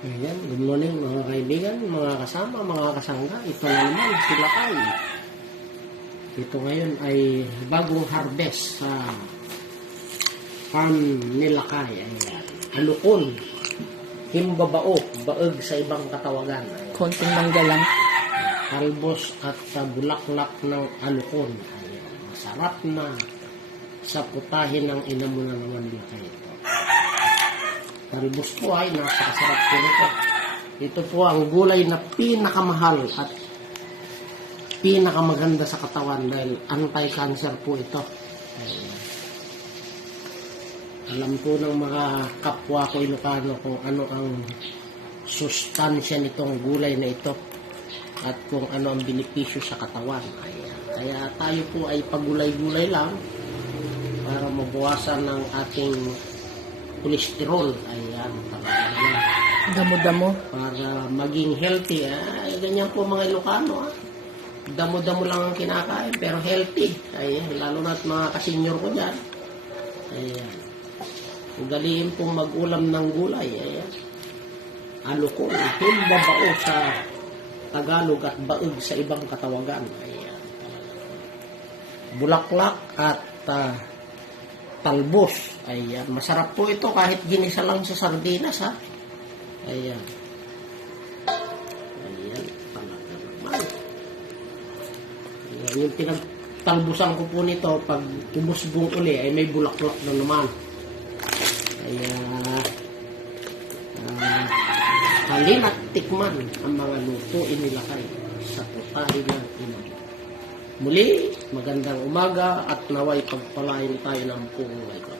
Ayan, good morning mga kaibigan, mga kasama, mga kasangga. Ito na naman, sila kay. Ito ngayon ay bagong harvest sa farm nila kay. Ayan, alukon, himbabao, baog sa ibang katawagan. Ayan, Konting mangga lang. talbos at uh, bulaklak ng alukon. Ayan, masarap na sa putahin ng ina mo na naman nila kayo. Talbos po ay napakasarap po nito. Ito po ang gulay na pinakamahal at pinakamaganda sa katawan dahil anti-cancer po ito. Alam po ng mga kapwa ko Ilocano kung ano ang sustansya nitong gulay na ito at kung ano ang benepisyo sa katawan. Kaya tayo po ay pagulay-gulay lang para mabawasan ng ating kolesterol. Ayan, talaga naman. Damo-damo. Para maging healthy. Ay, ganyan po mga Ilocano. Ah. Damo-damo lang ang kinakain, pero healthy. Ayan, lalo na't mga kasenyor ko dyan. Ayan. Ugaliin pong mag-ulam ng gulay. Ayan. Alukon, himbabao sa Tagalog at baog sa ibang katawagan. Ayan. Bulaklak at ah, talbos. Ayan. Masarap po ito kahit ginisa lang sa sardinas ha. Ayan. Ayan. Talaga naman. Ayan. Yung pinagtalbusan ko po nito pag umusbong uli ay may bulaklak na naman. Kaya ah, halina't tikman ang mga lutuin nila kayo sa putahe ng ina. Muli, magandang umaga at naway pagpalain tayo ng pungay ko.